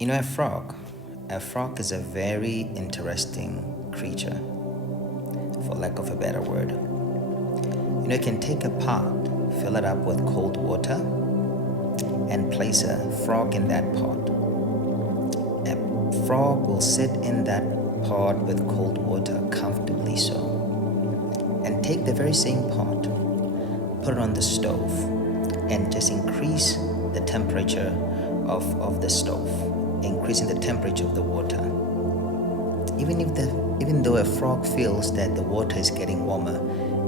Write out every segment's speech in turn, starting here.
A frog is a very interesting creature, for lack of a better word. You can take a pot, fill it up with cold water, and place a frog in that pot. A frog will sit in that pot with cold water comfortably so, and take the very same pot, put it on the stove, and just increase the temperature of the stove, increasing the temperature of the water. Even though a frog feels that the water is getting warmer,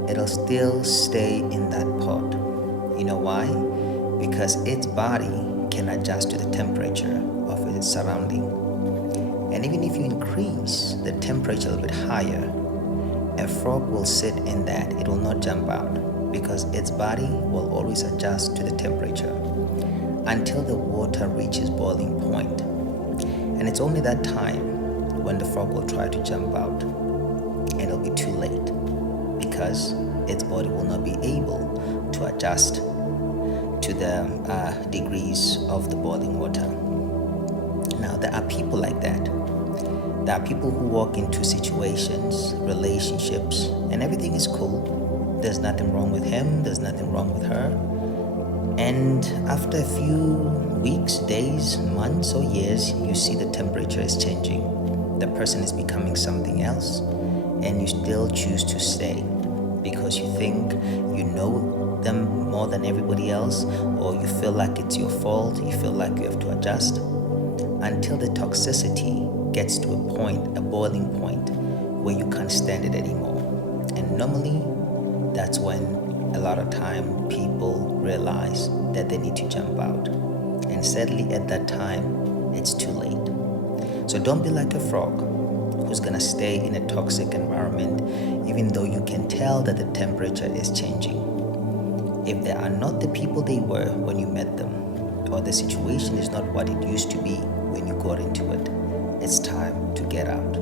it'll still stay in that pot. You know why? Because its body can adjust to the temperature of its surrounding. And even if you increase the temperature a little bit higher, a frog will sit in that. It will not jump out because its body will always adjust to the temperature until the water reaches boiling point. And it's only that time when the frog will try to jump out, and it'll be too late because its body will not be able to adjust to the degrees of the boiling water. Now, there are people like that. There are people who walk into situations, relationships, and everything is cool. There's nothing wrong with him, there's nothing wrong with her. And after a few weeks, days, months, or years, you see the temperature is changing. The person is becoming something else, and you still choose to stay because you think you know them more than everybody else, or you feel like it's your fault, you feel like you have to adjust until the toxicity gets to a boiling point where you can't stand it anymore. And normally, that's when a lot of time people realize that they need to jump out. And sadly, at that time, it's too late. So don't be like a frog who's gonna stay in a toxic environment even though you can tell that the temperature is changing. If they are not the people they were when you met them, or the situation is not what it used to be when you got into it, it's time to get out.